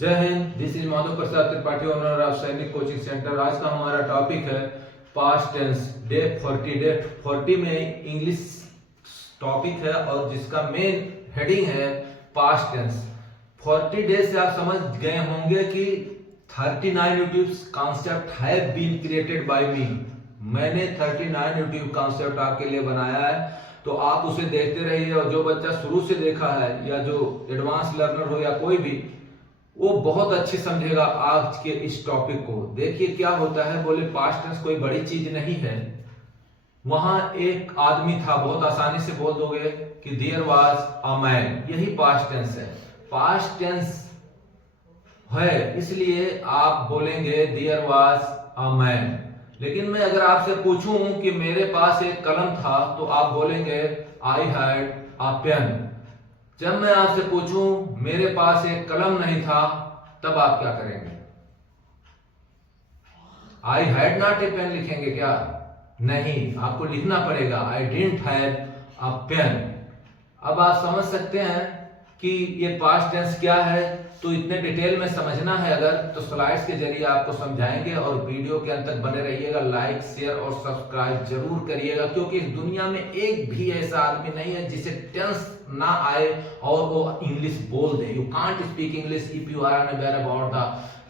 जय Hind. This is Madhav Prasad Tripathi, owner of सैनिक coaching centre. आज का हमारा टॉपिक है पास्ट टेंस। डे 40। डे 40 में इंग्लिश टॉपिक है और जिसका मेन हेडिंग है पास्ट टेंस। 40 डेज से आप समझ गए होंगे कि 39 YouTube concept have been created by me. मैंने 39 यूट्यूब कॉन्सेप्ट आपके लिए बनाया है, तो आप उसे देखते रहिए। और जो बच्चा शुरू से देखा है या जो एडवांस लर्नर हो या कोई भी, वो बहुत अच्छी समझेगा आज के इस टॉपिक को। देखिए क्या होता है, बोले पास्ट टेंस कोई बड़ी चीज नहीं है। वहां एक आदमी था, बहुत आसानी से बोल दोगे कि देयर वाज अ मैन, यही पास्ट टेंस है। पास्ट टेंस है इसलिए आप बोलेंगे देयर वाज अ मैन। लेकिन मैं अगर आपसे पूछूं कि मेरे पास एक कलम था, तो आप बोलेंगे आई हैड अ पेन। जब मैं आपसे पूछूं मेरे पास एक कलम नहीं था, तब आप क्या करेंगे? I had not a pen लिखेंगे क्या? नहीं, आपको लिखना पड़ेगा I didn't have a pen. अब आप समझ सकते हैं कि ये पास्ट टेंस क्या है। तो इतने डिटेल में समझना है अगर, तो स्लाइड्स के जरिए आपको समझाएंगे और वीडियो के अंत तक बने रहिएगा। लाइक, शेयर और सब्सक्राइब जरूर करिएगा, क्योंकि इस दुनिया में एक भी ऐसा आदमी नहीं है जिसे टेंस ना आए और वो इंग्लिश बोल दे। You can't speak English if you are unaware about the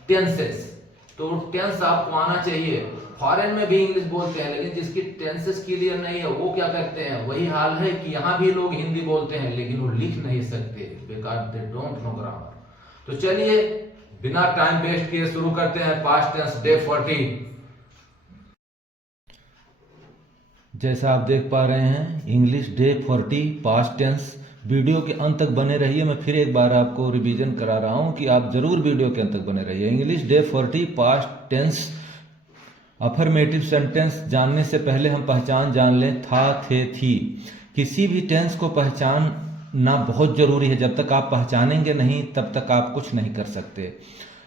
tenses. तो टेंस आपको आना चाहिए। फॉरेन में भी इंग्लिश बोलते हैं, लेकिन जिसकी टेंसेस क्लियर नहीं है वो क्या करते हैं, वही हाल है कि यहाँ भी लोग हिंदी बोलते हैं लेकिन वो लिख नहीं सकते, because they don't know grammar. तो चलिए बिना टाइम वेस्ट किए शुरू करते हैं पास्ट टेंस डे 40। जैसा आप देख पा रहे हैं English day 40 past tense. Video के अंत तक बने रहिए। मैं फिर एक बार आपको रिवीजन करा रहा हूं कि आप जरूर वीडियो के अंत तक बने रहिए। English day 40 past tense. Affirmative sentence जानने से पहले हम पहचान जान लें था, थे, थी। किसी भी टेंस को पहचानना बहुत जरूरी है। जब तक आप पहचानेंगे नहीं तब तक आप कुछ नहीं कर सकते।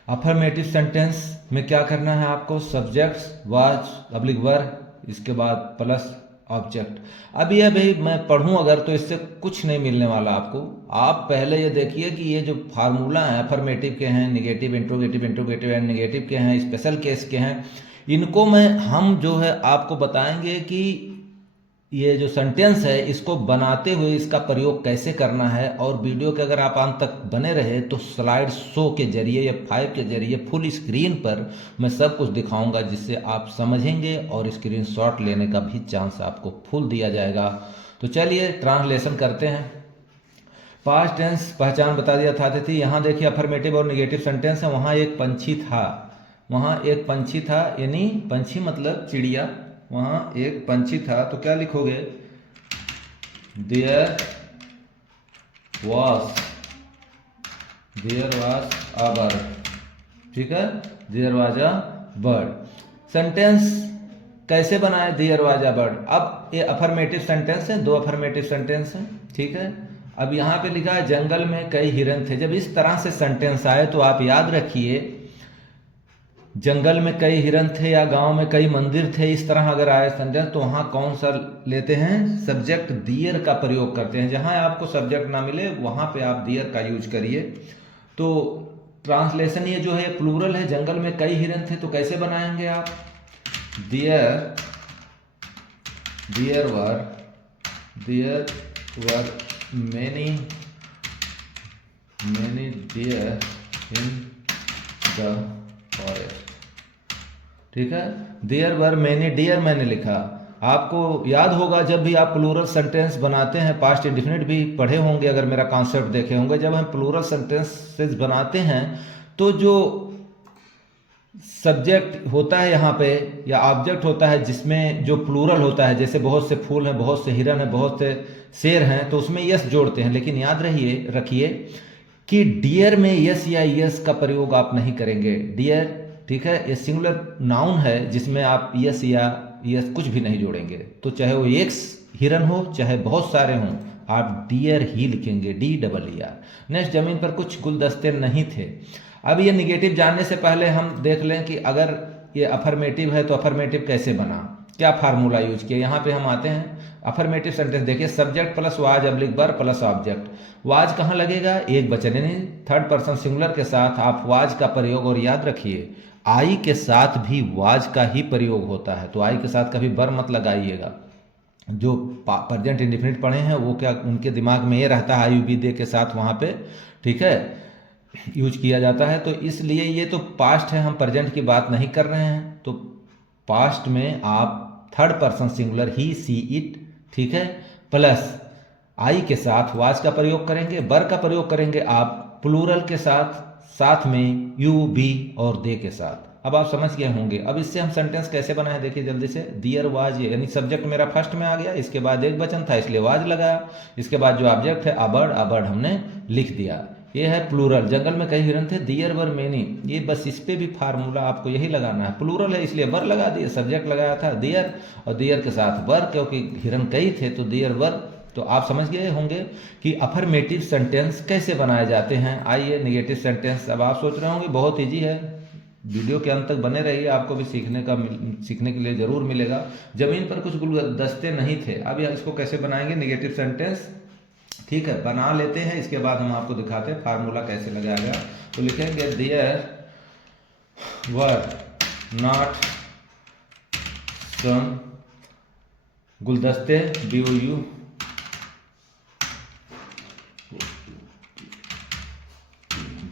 अफर्मेटिव सेंटेंस में क्या करना है आपको, सब्जेक्ट्स वाज अब्लिक वर, इसके बाद प्लस ऑब्जेक्ट। अब ये भाई मैं पढ़ूं अगर, तो इससे कुछ नहीं मिलने वाला आपको। आप पहले ये देखिए कि ये जो फार्मूला है अफर्मेटिव के हैं, negative, interrogative, interrogative and negative के हैं, स्पेशल केस के हैं। इनको हम जो है आपको बताएंगे कि ये जो सेंटेंस है इसको बनाते हुए इसका प्रयोग कैसे करना है। और वीडियो के अगर आप अंत तक बने रहे तो स्लाइड शो के जरिए या 5 के जरिए फुल स्क्रीन पर मैं सब कुछ दिखाऊंगा, जिससे आप समझेंगे और स्क्रीनशॉट लेने का भी चांस आपको फुल दिया जाएगा। तो चलिए ट्रांसलेशन करते हैं। पास्ट टेंस पहचान बता दिया था थी। यहाँ देखिए अफर्मेटिव और निगेटिव सेंटेंस है। वहाँ एक पंछी था, वहाँ एक पंछी था, यानी पंछी मतलब चिड़िया। वहाँ एक पंछी था, तो क्या लिखोगे, देयर वॉज अ बर्ड। ठीक है, there was a bird. Sentence कैसे बनाए, देयर वॉज अ बर्ड। अब ये अफर्मेटिव सेंटेंस है, 2 अफर्मेटिव सेंटेंस है। ठीक है, अब यहाँ पे लिखा है जंगल में कई हिरन थे। जब इस तरह से सेंटेंस आए तो आप याद रखिए, जंगल में कई हिरन थे या गांव में कई मंदिर थे, इस तरह अगर आए सेंटेंस तो वहां कौन सा लेते हैं, सब्जेक्ट दियर का प्रयोग करते हैं। जहां आपको सब्जेक्ट ना मिले वहां पे आप दियर का यूज करिए। तो ट्रांसलेशन ये जो है प्लूरल है, जंगल में कई हिरन थे, तो कैसे बनाएंगे आप, there were many deer in the forest. ठीक है, देयर वर मैनी डियर मैंने लिखा। आपको याद होगा जब भी आप प्लूरल सेंटेंस बनाते हैं, पास्ट इंडेफिनिट भी पढ़े होंगे अगर मेरा कॉन्सेप्ट देखे होंगे, जब हम प्लूरल सेंटेंसेस बनाते हैं तो जो सब्जेक्ट होता है यहाँ पे या ऑब्जेक्ट होता है जिसमें जो प्लूरल होता है, जैसे बहुत से फूल हैं, बहुत से हिरन हैं, बहुत से शेर हैं, तो उसमें यस जोड़ते हैं। लेकिन याद रखिए कि डियर में यस या यस का प्रयोग आप नहीं करेंगे। डियर, ठीक है, ये सिंगुलर नाउन है जिसमें आप यस या यस कुछ भी नहीं जोड़ेंगे। तो चाहे वो एक हिरन हो चाहे बहुत सारे हों, आप डियर ही लिखेंगे, DEER। नेक्स्ट, जमीन पर कुछ गुलदस्ते नहीं थे। अब ये निगेटिव जानने से पहले हम देख लें कि अगर ये अफर्मेटिव है तो अफर्मेटिव कैसे बना, क्या फार्मूला यूज किया। यहाँ पे हम आते हैं, अफर्मेटिव सेंटेंस देखिए, subject plus was oblique were plus object. Was कहाँ लगेगा? एक वचन यानी थर्ड पर्सन सिंगुलर के साथ आप वाज का प्रयोग, और याद रखिए आई के साथ भी वाज का ही प्रयोग होता है, तो आई के साथ कभी वर मत लगाइएगा। जो प्रेजेंट इंडेफिनिट पढ़े हैं वो क्या उनके दिमाग में ये रहता है आई बी दे के साथ वहाँ पे, ठीक है, यूज किया जाता है। तो इसलिए ये तो पास्ट है, हम प्रेजेंट की बात नहीं कर रहे हैं। तो पास्ट में आप third person singular he, she, it, ठीक है, प्लस आई के साथ वाज का प्रयोग करेंगे, वर का प्रयोग करेंगे आप प्लूरल के साथ, साथ में यू, बी और दे के साथ। अब आप समझ गए होंगे। अब इससे हम सेंटेंस कैसे बनाए देखिए जल्दी से। दियर वाज, यानी सब्जेक्ट मेरा फर्स्ट में आ गया, इसके बाद एक वचन था इसलिए वाज लगाया, इसके बाद जो ऑब्जेक्ट है अबर्ड, अबर्ड हमने लिख दिया। ये है प्लूरल। जंगल में कई हिरन थे, दियर वर मेनी, ये बस इस पे भी फार्मूला आपको यही लगाना है। प्लूरल है इसलिए वर लगा दिए, सब्जेक्ट लगाया था दियर और दियर के साथ वर, क्योंकि हिरन कई थे तो दियर वर। तो आप समझ गए होंगे कि अफर्मेटिव सेंटेंस कैसे बनाए जाते हैं। आइए निगेटिव सेंटेंस। अब आप सोच रहे होंगे बहुत ईजी है, वीडियो के अंत तक बने रहिए, आपको भी सीखने के लिए जरूर मिलेगा। जमीन पर कुछ गुलदस्ते नहीं थे, अब इसको कैसे बनाएंगे निगेटिव सेंटेंस, ठीक है, बना लेते हैं। इसके बाद हम आपको दिखाते हैं फार्मूला कैसे लगाया गया। तो लिखेंगे देयर वर नॉट सम गुलदस्ते, BOU,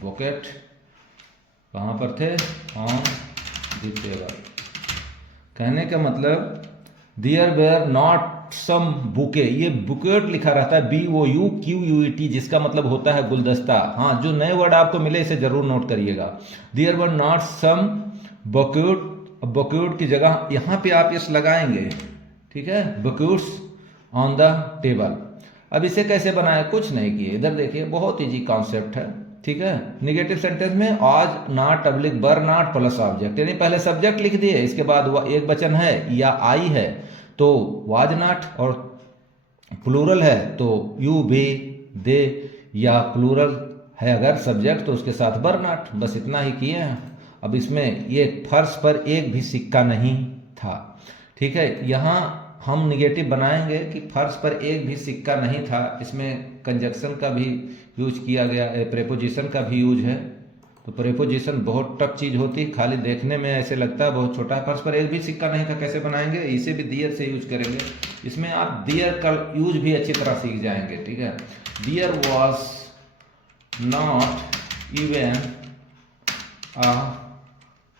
बुकेट, कहाँ पर थे? On the table. कहने का मतलब there were not some bouquet, ये बुकेट लिखा रहता है BOUQUET, जिसका मतलब होता है गुलदस्ता। हाँ, जो नए वर्ड आपको मिले इसे जरूर नोट करिएगा। There were not some bouquet, bouquet की जगह यहाँ पे आप इस लगाएंगे, ठीक है, बुकेट्स ऑन द टेबल। अब इसे कैसे बनाया? कुछ नहीं किए, इधर देखिए, बहुत इजी कॉन्सेप्ट है, ठीक है। निगेटिव सेंटेंस में आज not oblique were not plus object, यानी पहले सब्जेक्ट लिख दिए, इसके बाद एक वचन है या आई है तो वाज नॉट, और प्लूरल है तो यू, बी, दे, या प्लूरल है अगर सब्जेक्ट तो उसके साथ वर नॉट, बस इतना ही किए हैं। अब इसमें ये फर्श पर एक भी सिक्का नहीं था, ठीक है। यहाँ हम निगेटिव बनाएंगे कि फर्श पर एक भी सिक्का नहीं था, इसमें कंजक्शन का भी यूज किया गया है, प्रेपोजिशन का भी यूज है। तो प्रेपोजिशन बहुत टफ चीज होती है, खाली देखने में ऐसे लगता है बहुत छोटा है। फर्श पर एक भी सिक्का नहीं था, कैसे बनाएंगे? इसे भी दियर से यूज करेंगे। इसमें आप दियर का यूज भी अच्छी तरह सीख जाएंगे, ठीक है। There was not even a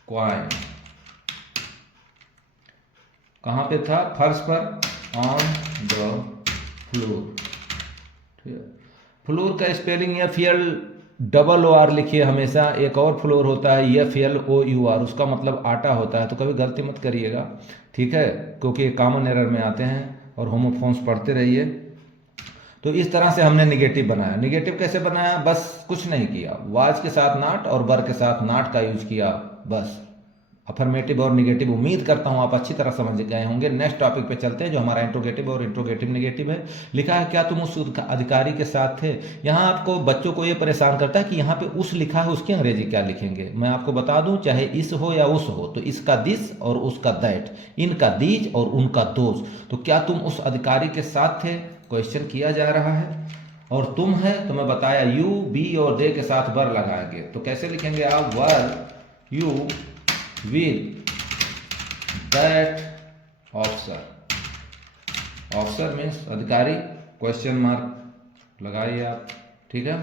coin, कहाँ पे था? फर्श पर, ऑन द फ्लोर, ठीक है। फ्लोर का स्पेलिंग FL लिखिए हमेशा। एक और फ्लोर होता है FLOUR, उसका मतलब आटा होता है, तो कभी गलती मत करिएगा, ठीक है, क्योंकि कॉमन एरर में आते हैं। और होमोफोन्स पढ़ते रहिए। तो इस तरह से हमने निगेटिव बनाया। निगेटिव कैसे बनाया? बस कुछ नहीं किया, वाज के साथ नॉट और वर के साथ नॉट का यूज किया, बस। अफर्मेटिव और निगेटिव उम्मीद करता हूं आप अच्छी तरह समझ गए होंगे। नेक्स्ट टॉपिक पे चलते हैं जो हमारा इंट्रोगेटिव और इंट्रोगेटिव निगेटिव है। लिखा है क्या तुम उस अधिकारी के साथ थे। यहाँ आपको बच्चों को ये परेशान करता है कि यहाँ पे उस लिखा है, उसकी अंग्रेजी क्या लिखेंगे। मैं आपको बता दूं, चाहे इस हो या उस हो, तो इसका दिस और उसका दैट, इनका दीज और उनका दोज। तो क्या तुम उस अधिकारी के साथ थे, क्वेश्चन किया जा रहा है। और तुम है तो मैं बताया यू, बी और दे के साथ वर लगाएंगे। तो कैसे लिखेंगे आप? Were you with that officer, officer means अधिकारी, क्वेश्चन मार्क लगाइए आप, ठीक है।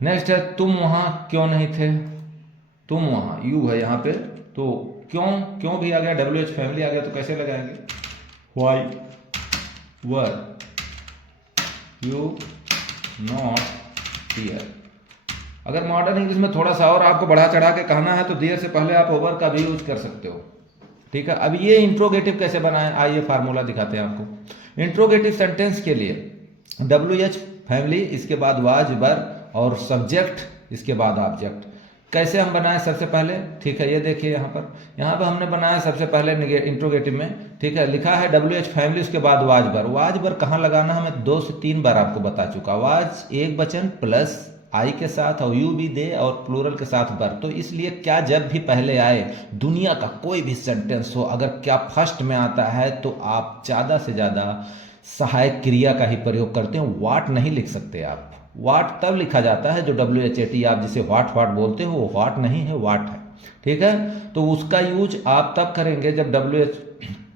नेक्स्ट है तुम वहां क्यों नहीं थे। तुम वहां, यू है यहाँ पे, तो क्यों भी आ गया, WH फैमिली आ गया, तो कैसे लगाएंगे? Why were you not here. अगर मॉडर्न इंग्लिश में थोड़ा सा और आपको बढ़ा चढ़ा के कहना है तो देयर से पहले आप ओवर का भी यूज कर सकते हो, ठीक है। अब ये इंट्रोगेटिव कैसे बनाएं, आइए फार्मूला दिखाते हैं आपको। इंट्रोगेटिव सेंटेंस के लिए WH फैमिली, इसके बाद वाज वर और सब्जेक्ट, इसके बाद ऑब्जेक्ट। कैसे हम बनाए सबसे पहले, ठीक है, ये देखिए यहाँ पर हमने बनाया सबसे पहले इंट्रोगेटिव में, ठीक है। लिखा है WH फैमिली, उसके बाद वाज वर। वाज वर कहाँ लगाना है मैं 2 से 3 बार आपको बता चुका। वाज एक वचन प्लस आई के साथ और यू भी दे और प्लूरल के साथ वर। तो इसलिए क्या जब भी पहले आए, दुनिया का कोई भी सेंटेंस हो, अगर क्या फर्स्ट में आता है तो आप ज़्यादा से ज़्यादा सहायक क्रिया का ही प्रयोग करते हैं, वाट नहीं लिख सकते आप। वाट तब लिखा जाता है जो WHAT आप जिसे वाट बोलते हो, वो वाट नहीं है, वाट है, ठीक है। तो उसका यूज आप तब करेंगे जब WH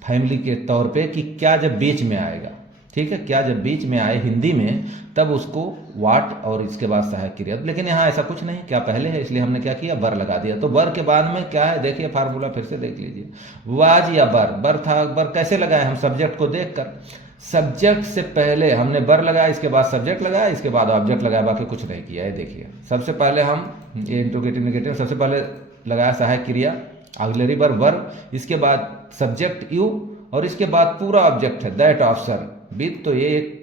फैमिली के तौर पे कि क्या जब बीच में आएगा, ठीक है, क्या जब बीच में आए हिंदी में, तब उसको वाट और इसके बाद सहायक क्रिया। लेकिन यहाँ ऐसा कुछ नहीं, क्या पहले है, इसलिए हमने क्या किया, बर लगा दिया। तो बर के बाद में क्या है, देखिए फार्मूला फिर से देख लीजिए, वाज या बर, बर था, बर कैसे लगाए हम, सब्जेक्ट को देखकर। सब्जेक्ट से पहले हमने बर लगाया, इसके बाद सब्जेक्ट लगाया, इसके बाद ऑब्जेक्ट लगाया, बाकी कुछ नहीं किया है। देखिए सबसे पहले हम ये इंट्रोगेटिव नेगेटिव, सबसे पहले लगाया सहायक क्रिया ऑक्सिलरी बर, बर, इसके बाद सब्जेक्ट यू, और इसके बाद पूरा ऑब्जेक्ट है दैट ऑफिसर विद, तो ये एक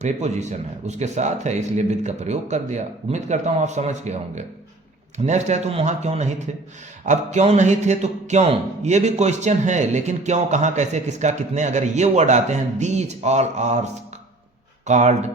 प्रेपोजिशन है उसके साथ है, इसलिए विद का प्रयोग कर दिया। उम्मीद करता हूं आप समझ गए होंगे। नेक्स्ट है तुम वहां क्यों नहीं थे। अब क्यों नहीं थे, तो क्यों ये भी क्वेश्चन है, लेकिन क्यों, कहां, कैसे, किसका, कितने, अगर ये वर्ड आते हैं, these all are called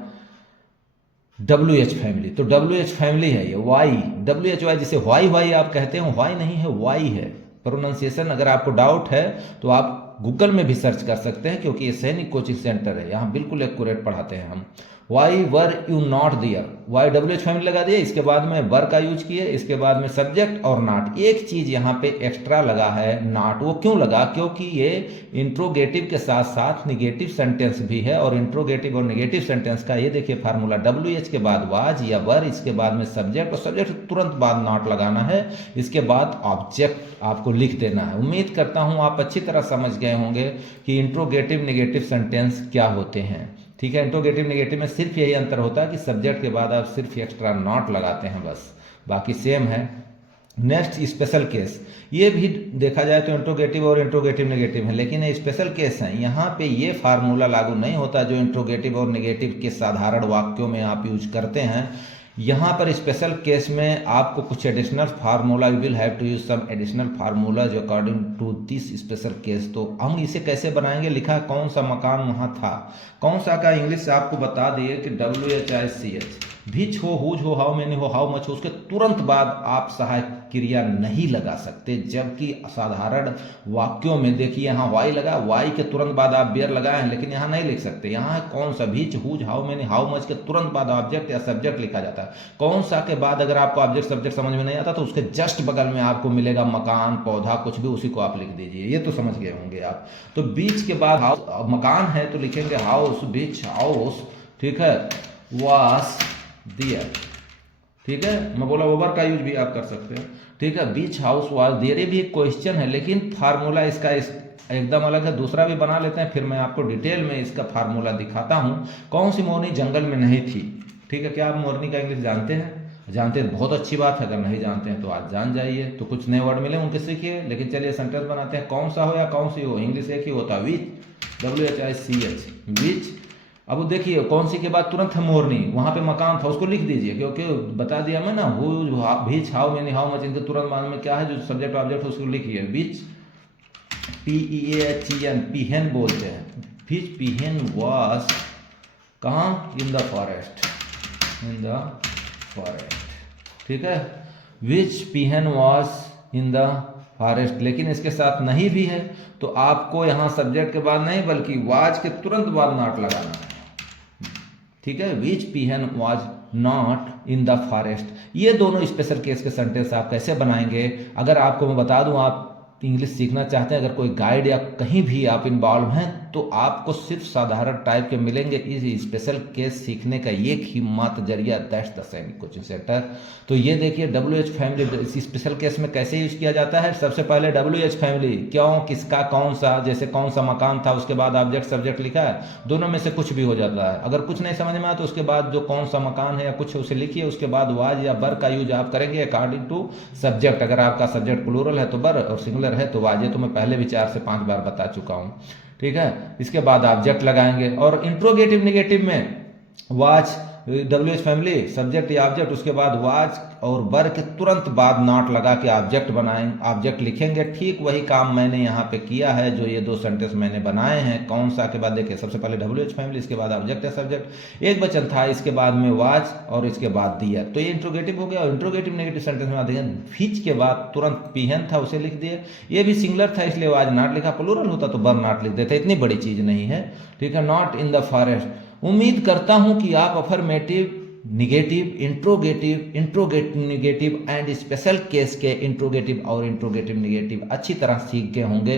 WH family, तो WH फैमिली है ये, वाई, WHY जिसे वाई आप कहते हो, वाई नहीं है, वाई है। प्रोनाउंसिएशन अगर आपको डाउट है तो आप गूगल में भी सर्च कर सकते हैं, क्योंकि ये सैनिक कोचिंग सेंटर है, यहाँ बिल्कुल एक्यूरेट पढ़ाते हैं हम। Why were you not there, why WH family लगा दिया, इसके बाद में वर का यूज किए, इसके बाद में सब्जेक्ट और नॉट। एक चीज यहाँ पे एक्स्ट्रा लगा है, नॉट। वो क्यों लगा, क्योंकि ये इंट्रोगेटिव के साथ साथ निगेटिव सेंटेंस भी है, और इंट्रोगेटिव और निगेटिव सेंटेंस का ये देखिए फार्मूला, WH के बाद वाज या वर, इसके बाद में सब्जेक्ट, और सब्जेक्ट तुरंत बाद नॉट लगाना है, इसके बाद ऑब्जेक्ट आपको लिख देना है। उम्मीद करता हूं आप अच्छी तरह समझ गए होंगे कि इंट्रोगेटिव निगेटिव सेंटेंस क्या होते हैं, ठीक है। इंट्रोगेटिव नेगेटिव में सिर्फ यही अंतर होता है कि सब्जेक्ट के बाद आप सिर्फ एक्स्ट्रा नॉट लगाते हैं, बस, बाकी सेम है। नेक्स्ट स्पेशल केस, ये भी देखा जाए तो इंट्रोगेटिव और इंट्रोगेटिव नेगेटिव है, लेकिन ये स्पेशल केस है। यहाँ पे ये फार्मूला लागू नहीं होता जो इंट्रोगेटिव और नेगेटिव के साधारण वाक्यों में आप यूज करते हैं। यहाँ पर स्पेशल केस में आपको कुछ additional formula, you will have to use some additional formula जो according to this special case. तो हम इसे कैसे बनाएंगे, लिखा कौन सा मकान वहाँ था, कौन सा का इंग्लिश आपको बता दिए कि WHICH, विच हो, हुज हो, हाउ मेनी हो, हाउ मच हो, उसके तुरंत बाद आप सहायक क्रिया नहीं लगा सकते। जबकि साधारण वाक्यों में देखिए यहाँ वाई लगा, वाई के तुरंत बाद आप बेयर लगाए हैं, लेकिन यहाँ नहीं लिख सकते। यहाँ है कौन सा, which, whose, how many, how much के तुरंत बाद ऑब्जेक्ट या सब्जेक्ट लिखा जाता है। कौन सा के बाद अगर आपको ऑब्जेक्ट सब्जेक्ट समझ में नहीं आता तो उसके जस्ट बगल में आपको मिलेगा मकान, पौधा, कुछ भी, उसी को आप लिख दीजिए। ये तो समझ गए होंगे आप। तो बीच के बाद हाउस, मकान है तो लिखेंगे हाउस, बीच हाउस, ठीक है, वास दियर, ठीक है। मैं बोला ओवर का यूज भी आप कर सकते हैं, ठीक है। बीच हाउस वाज देयर, भी एक क्वेश्चन है, लेकिन फार्मूला इसका एकदम अलग है। दूसरा भी बना लेते हैं, फिर मैं आपको डिटेल में इसका फार्मूला दिखाता हूँ। कौन सी मोरनी जंगल में नहीं थी, ठीक है। क्या आप मोरनी का इंग्लिश जानते हैं, जानते हैं बहुत अच्छी बात है, अगर नहीं जानते हैं तो आज जान जाइए, तो कुछ नए वर्ड मिले उनके सीखिए। लेकिन चलिए सेंटेंस बनाते हैं, कौन सा हो या कौन सी हो, इंग्लिश एक ही होता है, विच, WHICH, विच। अब देखिए कौन सी के बाद तुरंत है मोरनी, वहां पे मकान था, उसको लिख दीजिए, क्योंकि बता दिया मैं ना, बीच, हाउ मेनी, हाउ मच, इनके तुरंत बाद में क्या है जो सब्जेक्ट ऑब्जेक्ट उसको लिखिए। बीच, PEHEN, पीहेन बोलते हैं, बीच पीहेन वाज कहाँ, इन the forest, in the forest, ठीक है। Which peahen was in the forest, लेकिन इसके साथ नहीं भी है, तो आपको यहाँ सब्जेक्ट के बाद नहीं बल्कि वाज के तुरंत बाद नॉट लगाना है, ठीक है। Which peahen was not in the forest. ये दोनों स्पेशल केस के सेंटेंस आप कैसे बनाएंगे, अगर आपको मैं बता दूं, आप इंग्लिश सीखना चाहते हैं, अगर कोई गाइड या कहीं भी आप इन्वॉल्व हैं, तो आपको सिर्फ साधारण टाइप के मिलेंगे। इस स्पेशल केस सीखने का एक ही मात्र जरिया, दैट्स द सैनिक कोचिंग सेंटर। तो ये देखिए WH फैमिली इस स्पेशल केस में कैसे यूज किया जाता है। सबसे पहले WH फैमिली, क्यों, किसका, कौन सा, जैसे कौन सा मकान था, उसके बाद ऑब्जेक्ट सब्जेक्ट लिखा है, दोनों में से कुछ भी हो जाता है। अगर कुछ नहीं समझ में आया तो उसके बाद जो कौन सा मकान है या कुछ उसे लिखिए, उसके बाद वाज या बर का यूज आप करेंगे अकॉर्डिंग टू सब्जेक्ट। अगर आपका सब्जेक्ट प्लूरल है तो बर, और सिंगुलर है तो वाज। ये तो मैं पहले भी 4 से 5 बार बता चुका हूँ, ठीक है। इसके बाद ऑब्जेक्ट लगाएंगे, और इंट्रोगेटिव नेगेटिव में वाज WH फैमिली सब्जेक्ट या ऑब्जेक्ट, उसके बाद वाज और वर के तुरंत बाद नॉट लगा के ऑब्जेक्ट बनाएंगे, ऑब्जेक्ट लिखेंगे। ठीक वही काम मैंने यहाँ पे किया है, जो ये 2 सेंटेंस मैंने बनाए हैं। कौन सा के बाद देखिए, सबसे पहले WH फैमिली, इसके बाद ऑब्जेक्ट या सब्जेक्ट, एक वचन था, इसके बाद में वाज और इसके बाद दिया, तो ये इंट्रोगेटिव हो गया। और इंट्रोगेटिव नेगेटिव सेंटेंस में देखिए व्हिच के बाद तुरंत पीहन था उसे लिख दिए। ये भी सिंगुलर था इसलिए वाज नॉट लिखा, प्लूरल होता तो वर नॉट लिख देते, इतनी बड़ी चीज नहीं है, ठीक है। Not in the forest. उम्मीद करता हूं कि आप affirmative, negative, interrogative negative and special case के इंट्रोगेटिव और इंट्रोगेटिव निगेटिव अच्छी तरह सीख गए होंगे।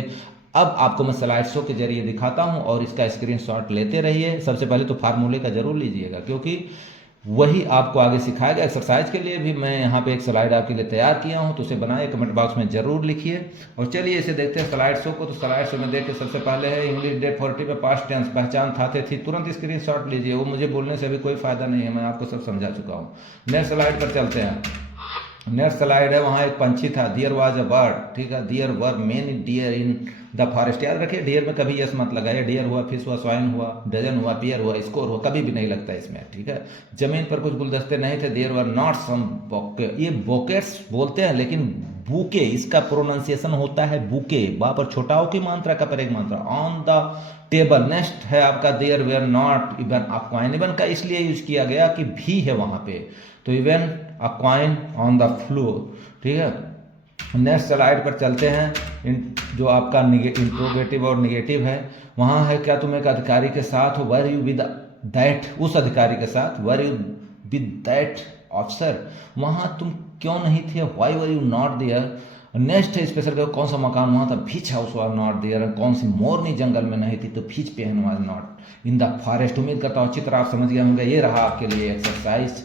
अब आपको मैं स्लाइड शो के जरिए दिखाता हूं और इसका स्क्रीनशॉट लेते रहिए। सबसे पहले तो फार्मूले का जरूर लीजिएगा, क्योंकि वही आपको आगे सिखाएगा। एक्सरसाइज के लिए भी मैं यहाँ पे एक स्लाइड आपके लिए तैयार किया हूँ, तो उसे बनाए कमेंट बॉक्स में जरूर लिखिए। और चलिए इसे देखते हैं स्लाइड शो को। तो स्लाइड शो में देखिए, सबसे पहले है इंग्लिश डे 40 में पास्ट टेंस, पहचान थाते थी, तुरंत स्क्रीनशॉट लीजिए, वो मुझे बोलने से भी कोई फायदा नहीं है, मैं आपको सब समझा चुका हूँ। नेक्स्ट स्लाइड पर चलते हैं। नेक्स्ट स्लाइड है, वहाँ एक पंछी था, डियर वाज अ बर्ड, ठीक है। Deer were many deer in the forest. याद रखिए, डियर में कभी यस मत लगाइए, डियर हुआ, फिश हुआ, स्वाइन हुआ, डजन हुआ, पियर हुआ, स्कोर हुआ, कभी भी नहीं लगता इसमें, ठीक है। जमीन पर कुछ गुलदस्ते नहीं थे, देयर वर नॉट सम बोके। ये बोकेट्स बोलते हैं, लेकिन बुके इसका प्रोनाउंसिएशन होता है बुके, वहां पर छोटा ओ की मात्रा का पर एक मात्रा। On the table. नेक्स्ट है आपका, there were not even a coin. Even का इसलिए यूज किया गया कि भी है वहां पे, तो even a coin on the floor, ठीक है। नेक्स्ट स्लाइड पर चलते हैं। जो आपका इंट्रोगेटिव और निगेटिव है, वहाँ है, क्या तुम एक अधिकारी के साथ हो, वर यू विद दैट, उस अधिकारी के साथ, were you with that officer, वहाँ तुम क्यों नहीं थे, why were you not there. Next है स्पेशल, कौन सा मकान वहाँ था, which house was not there. कौन सी मोरनी जंगल में नहीं थी, तो which pen was not in the forest. उम्मीद करता हूँ अच्छी तरह आप समझ गए होंगे। ये रहा आपके लिए एक्सरसाइज,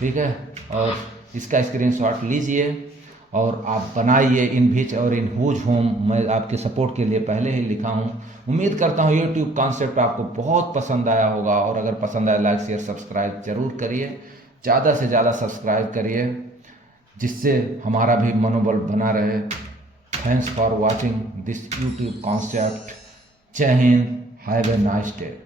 ठीक है। और इसका स्क्रीनशॉट लीजिए और आप बनाइए। इन बीच और इन हुज होम मैं आपके सपोर्ट के लिए पहले ही लिखा हूँ। उम्मीद करता हूँ यूट्यूब कॉन्सेप्ट आपको बहुत पसंद आया होगा, और अगर पसंद आया लाइक शेयर सब्सक्राइब जरूर करिए, ज़्यादा से ज़्यादा सब्सक्राइब करिए, जिससे हमारा भी मनोबल बना रहे। Thanks for watching this YouTube concept. जय हिंद, हैव ए नाइस डे।